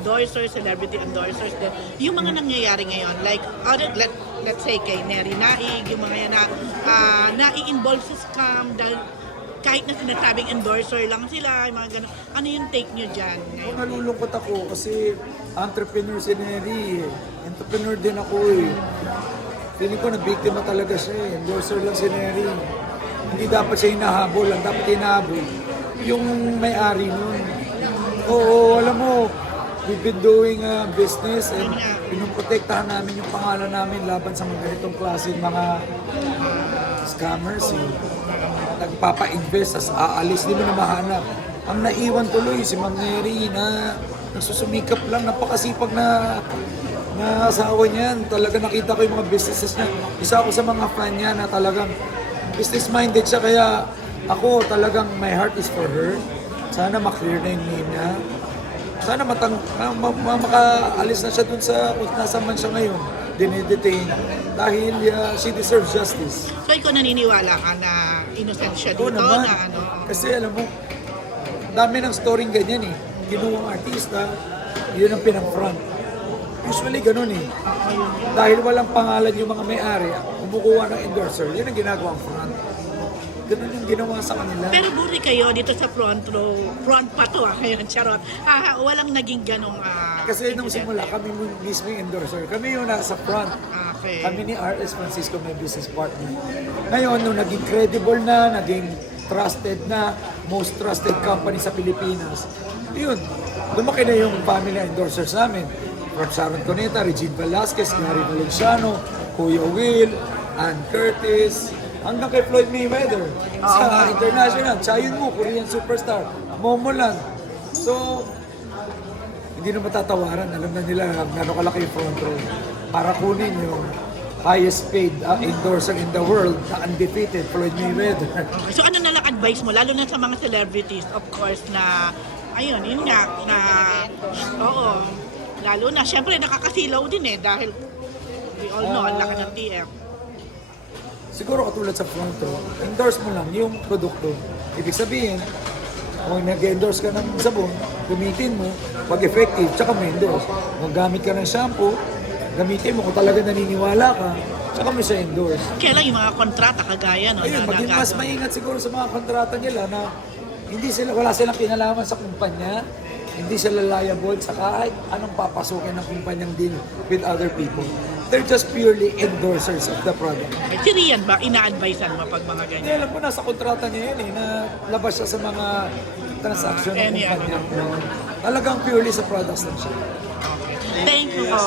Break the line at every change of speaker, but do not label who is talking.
endorsers, celebrity endorsers din. Yung mga nangyayari ngayon, like, other, let, let's say kay Neri Naig, yung mga yan na ah, nai-involve sa scam dahil kahit na sinasabing endorser lang sila, yung mga ganun. Ano yung take nyo dyan? Ngayon?
nalulungkot ako kasi entrepreneur si Neri. eh. Entrepreneur din ako eh. Feeling ko nabiktima talaga siya eh. Endorser lang si Neri. Hindi dapat siya hinahabol. Ang dapat hinahabol yung may-ari nun. We've been doing uh, business and pinuprotektahan namin yung pangalan namin laban sa mga ganitong klase mga scammers eh. Nagpapa-invest, as aalis, di mo na mahanap. Ang naiwan tuloy si Ma'am Mary na nagsusumikap lang, napakasipag na na asawa niyan. Talaga nakita ko yung mga businesses niya. Isa ako sa mga fan niya na talagang business-minded siya. Kaya ako talagang my heart is for her. Sana maklear na yung name niya. Sana matang, ma, ma, ma- makaalis na siya dun sa kung nasa man siya ngayon. Dinedetain. Dahil uh, she deserves justice.
So, ikaw naniniwala ka na innocent siya
Oo
dito?
naman.
Na, ano,
Kasi alam mo, dami ng storyng ganyan eh. Kinuwang artista, yun ang pinang-front. Usually ganun eh. Dahil walang pangalan yung mga may-ari, kumukuha ng endorser, yun ang ginagawang front. Ganun yung ginawa sa kanila.
Pero buri kayo dito sa front row, front pa to ah, ngayon, charot. Ah, walang naging ganong... ah,
Kasi nung simula, kami mo- mismo yung endorser. Kami yung nasa front.
Okay.
Kami ni RS Francisco, may business partner. Ngayon, nung naging credible na, naging trusted na, most trusted company sa Pilipinas, yun, lumaki na yung family endorsers namin. From Sharon Coneta, Regine Velasquez, Gary Valenciano, Kuya Will, Ann Curtis, hanggang kay Floyd Mayweather. Sa international, Chayon Mo, Korean superstar, Momoland. So, hindi na matatawaran. Alam na nila gano'ng kalaki yung front row. Para kunin yung highest paid uh, endorser in the world na undefeated, Floyd Mayweather.
Okay. So ano na lang advice mo, lalo na sa mga celebrities, of course, na, ayun, yun nga, na, oo, lalo na, syempre nakakasilaw din eh, dahil we all know, ang laki ng TF.
Siguro katulad sa front row, endorse mo lang yung produkto. Ibig sabihin, kung nag-endorse ka ng sabon, gamitin mo, pag effective, tsaka mo endorse. Kung gamit ka ng shampoo, gamitin mo kung talaga naniniwala ka, tsaka mo siya endorse.
Kaya lang yung mga kontrata kagaya, no?
Ayun,
na
maging mas maingat siguro sa mga kontrata nila na hindi sila, wala silang kinalaman sa kumpanya, hindi sila liable sa kahit anong papasukin ng kumpanyang deal with other people. They're just purely endorsers of the product.
Si Rian ba, ina-advisean mo pag mga
Hindi,
ganyan?
alam ko nasa kontrata niya yan eh, na labas siya sa mga transaction ng
any
kumpanya.
ano.
Talagang purely sa products lang siya.
Thank you. po.